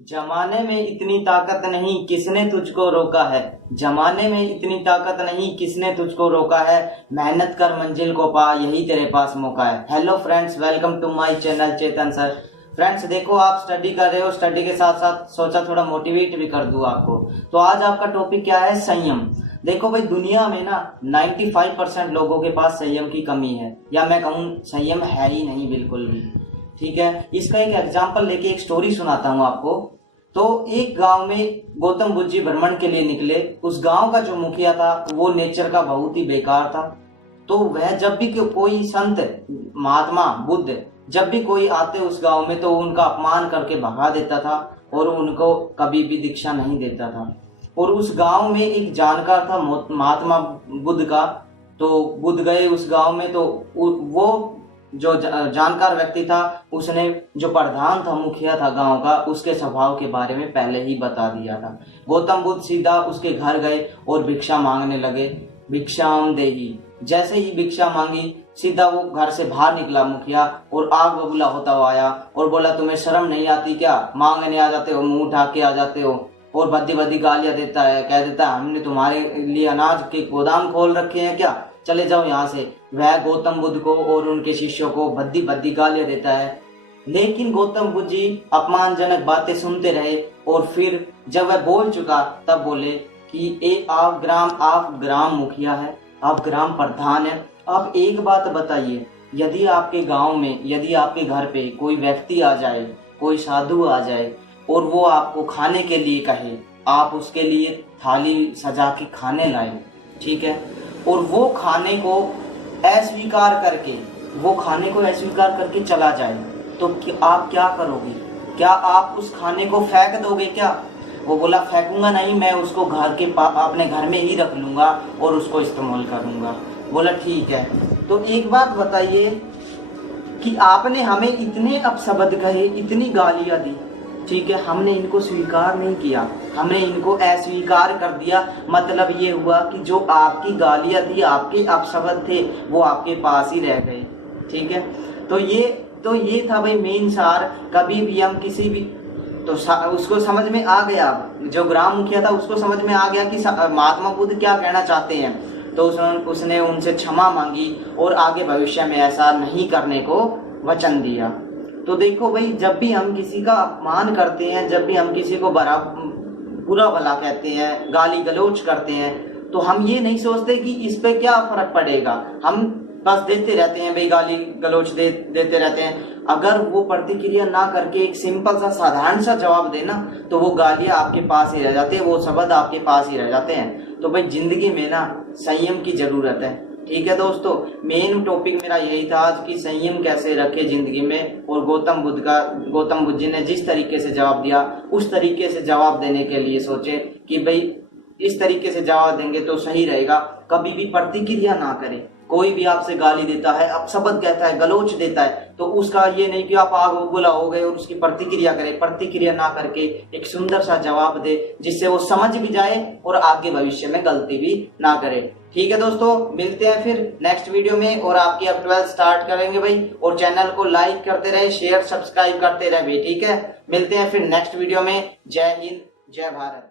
जमाने में इतनी ताकत नहीं किसने तुझको रोका है। जमाने में इतनी ताकत नहीं किसने तुझको रोका है। मेहनत कर मंजिल को पा, यही तेरे पास मौका है। Hello friends, welcome to my channel Chetan sir. Friends देखो, आप स्टडी कर रहे हो, स्टडी के साथ साथ सोचा थोड़ा मोटिवेट भी कर दूं आपको। तो आज आपका टॉपिक क्या है? संयम। देखो भाई, दुनिया में ना 95% लोगों के पास संयम की कमी है, या मैं कहूँ संयम है ही नहीं बिल्कुल भी। ठीक है, इसका एक एग्जाम्पल लेके एक स्टोरी सुनाता हूँ आपको। तो एक गांव में गौतम बुद्ध जी भ्रमण के लिए निकले। उस गांव का जो मुखिया था वो नेचर का बहुत ही बेकार था। तो वह जब भी कोई संत महात्मा बुद्ध जब भी कोई आते उस गांव में तो उनका अपमान करके भगा देता था और उनको कभी भी दीक्षा नहीं देता था। और उस गांव में एक जानकार था महात्मा बुद्ध का। तो बुद्ध गए उस गांव में, तो वो जो जानकार व्यक्ति था उसने जो प्रधान था, मुखिया था गांव का, उसके स्वभाव के बारे में पहले ही बता दिया था। गौतम बुद्ध सीधा उसके घर गए और भिक्षा मांगने लगे। भिक्षाम देही। जैसे ही भिक्षा मांगी, सीधा वो घर से बाहर निकला मुखिया और आग बबूला होता हुआ आया और बोला, तुम्हें शर्म नहीं आती क्या? मांगने आ जाते हो, मुंह उठा के आ जाते हो। और भद्दी भद्दी गालियां देता है, कह देता है हमने तुम्हारे लिए अनाज के गोदाम खोल रखे हैं क्या, चले जाओ यहाँ से। वह गौतम बुद्ध को और उनके शिष्यों को भद्दी भद्दी गालियां देता है। लेकिन गौतम बुद्ध जी अपमानजनक बातें सुनते रहे और फिर जब वह बोल चुका तब बोले कि आप ग्राम मुखिया है, आप ग्राम प्रधान है, आप एक बात बताइए, यदि आपके गांव में, यदि आपके घर पे कोई व्यक्ति आ जाए, कोई साधु आ जाए और वो आपको खाने के लिए कहे, आप उसके लिए थाली सजा के खाने लाए, ठीक है, और वो खाने को अस्वीकार करके चला जाए, तो आप क्या करोगे? क्या आप उस खाने को फेंक दोगे क्या? वो बोला, फेंकूंगा नहीं, मैं उसको अपने घर में ही रख लूंगा और उसको इस्तेमाल करूंगा। बोला ठीक है। तो एक बात बताइए कि आपने हमें इतने अपशब्द कहे, इतनी गालियां दी, ठीक है, हमने इनको स्वीकार नहीं किया, हमने इनको अस्वीकार कर दिया। मतलब ये हुआ कि जो आपकी गालियां थी, आपके अपशब्द थे, वो आपके पास ही रह गए। ठीक है, तो ये था भाई मेन सार। कभी भी हम किसी भी, तो उसको समझ में आ गया, जो ग्राम मुखिया था उसको समझ में आ गया कि महात्मा बुद्ध क्या कहना चाहते हैं। तो उसने उनसे क्षमा मांगी और आगे भविष्य में ऐसा नहीं करने को वचन दिया। तो देखो भाई, जब भी हम किसी का अपमान करते हैं, जब भी हम किसी को बुरा भला कहते हैं, गाली गलौज करते हैं, तो हम ये नहीं सोचते कि इस पे क्या फर्क पड़ेगा, हम बस देते रहते हैं भाई, गाली गलौज देते रहते हैं। अगर वो प्रतिक्रिया ना करके एक सिंपल सा साधारण सा जवाब देना, तो वो गालियां आपके पास ही रह जाते हैं, वो शब्द आपके पास ही रह जाते हैं। तो भाई जिंदगी में ना संयम की जरूरत है। ठीक है दोस्तों, मेन टॉपिक मेरा यही था आज कि संयम कैसे रखे जिंदगी में। और गौतम बुद्ध जी ने जिस तरीके से जवाब दिया, उस तरीके से जवाब देने के लिए सोचे कि भाई इस तरीके से जवाब देंगे तो सही रहेगा। कभी भी प्रतिक्रिया ना करें। कोई भी आपसे गाली देता है, अपशब्द कहता है, गलौच देता है, तो उसका ये नहीं कि आप आग बबूला हो गए और उसकी प्रतिक्रिया करें। प्रतिक्रिया ना करके एक सुंदर सा जवाब दे, जिससे वो समझ भी जाए और आगे भविष्य में गलती भी ना करे। ठीक है दोस्तों, मिलते हैं फिर नेक्स्ट वीडियो में। और आपकी अब 12th स्टार्ट करेंगे भाई, और चैनल को लाइक करते रहे, शेयर सब्सक्राइब करते रहे भाई। ठीक है, मिलते हैं फिर नेक्स्ट वीडियो में। जय हिंद, जय भारत।